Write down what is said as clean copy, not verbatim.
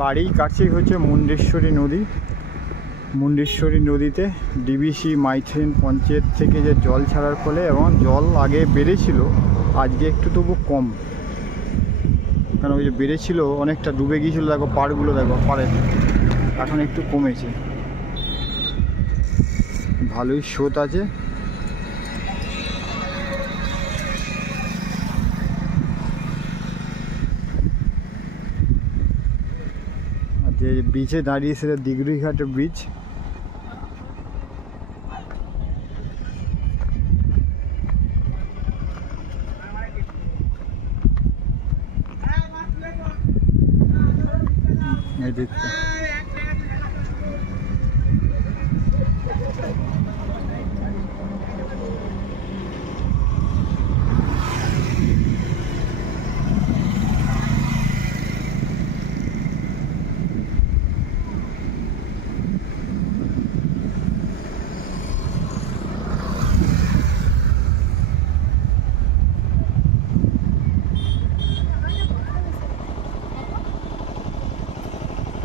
বাড়ির কাছেই হচ্ছে মুন্ডেশ্বরী নদী। মুন্ডেশ্বরী নদীতে ডিবিসি মাইথেন পঞ্চায়েত থেকে যে জল ছাড়ার ফলে, এবং জল আগে বেড়েছিল, আজকে একটু তবু কম, কারণ ওই যে বেড়েছিল অনেকটা ডুবে গিয়েছিল। দেখো পাড়গুলো, দেখো পাড়ে এখন একটু কমেছে, ভালোই স্রোত আছে। আর যে বিচে দাঁড়িয়ে সেটা দিঘড়িঘাটের বিচ। এই দেখতে